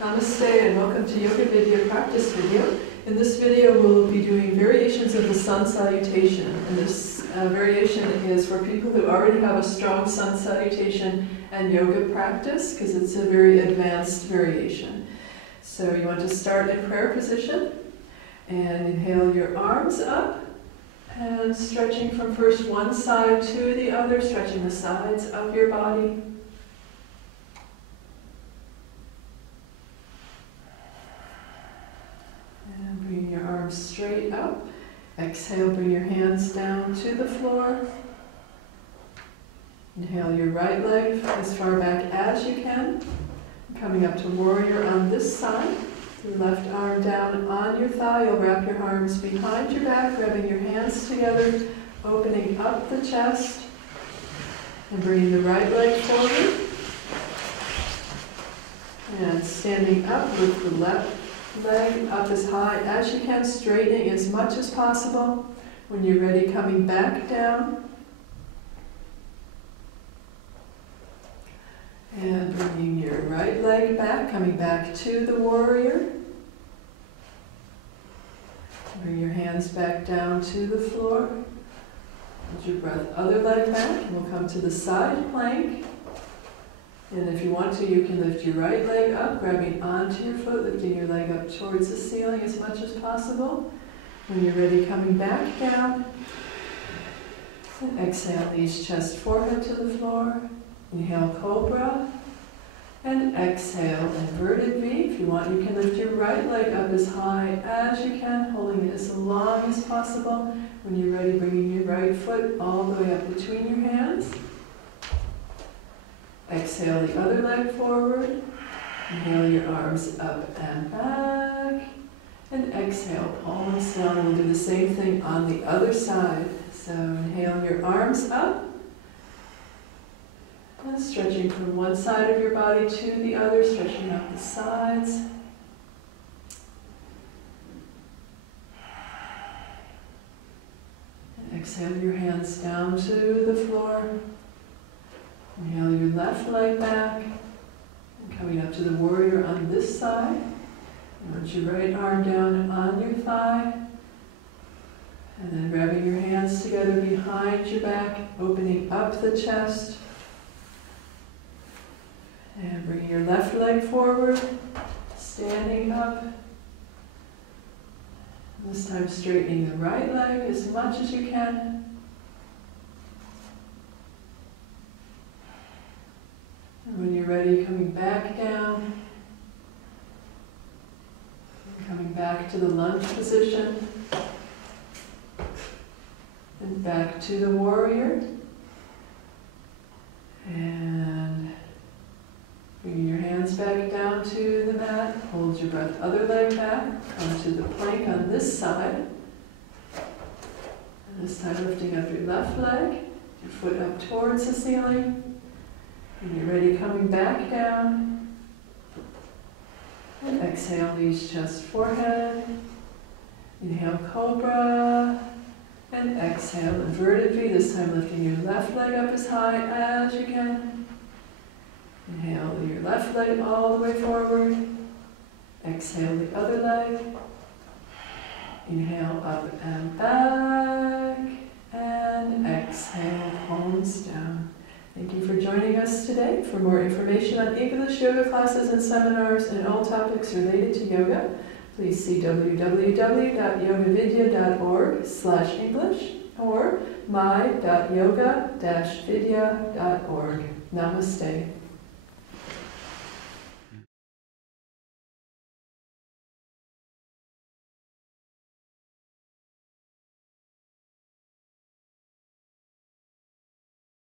Namaste and welcome to Yoga Vidya practice video. In this video we'll be doing variations of the sun salutation, and this variation is for people who already have a strong sun salutation and yoga practice because it's a very advanced variation. So you want to start in prayer position and inhale your arms up and stretching from first one side to the other, stretching the sides of your body. And bring your arms straight up. Exhale, bring your hands down to the floor. Inhale your right leg as far back as you can. Coming up to warrior on this side. Your left arm down on your thigh. You'll wrap your arms behind your back, grabbing your hands together, opening up the chest, and bringing the right leg forward. And standing up with the left leg up as high as you can, straightening as much as possible. When you're ready, coming back down. And bringing your right leg back, coming back to the warrior. Bring your hands back down to the floor. Hold your breath, other leg back, and we'll come to the side plank. And if you want to, you can lift your right leg up, grabbing onto your foot, lifting your leg up towards the ceiling as much as possible. When you're ready, coming back down. And exhale, knees, chest, forehead to the floor. Inhale, cobra. And exhale, inverted V. If you want, you can lift your right leg up as high as you can, holding it as long as possible. When you're ready, bringing your right foot all the way up between your hands. Exhale the other leg forward. Inhale your arms up and back. And exhale, palms down. We'll do the same thing on the other side. So inhale your arms up. And stretching from one side of your body to the other, stretching out the sides. And exhale your hands down to the floor. Inhale your left leg back, and coming up to the warrior on this side. You want your right arm down on your thigh, and then grabbing your hands together behind your back, opening up the chest, and bringing your left leg forward, standing up. This time straightening the right leg as much as you can. When you're ready, coming back down, coming back to the lunge position, and back to the warrior, and bringing your hands back down to the mat, hold your breath, other leg back, come to the plank on this side, and this time lifting up your left leg, your foot up towards the ceiling. When you're ready, coming back down. And exhale, knees, chest, forehead. Inhale, cobra. And exhale, inverted V. This time lifting your left leg up as high as you can. Inhale your left leg all the way forward. Exhale the other leg. Inhale up and back. And exhale, palms down. Thank you for joining us today. For more information on English yoga classes and seminars and all topics related to yoga, please see www.yoga-vidya.org/English or my.yoga-vidya.org. Namaste.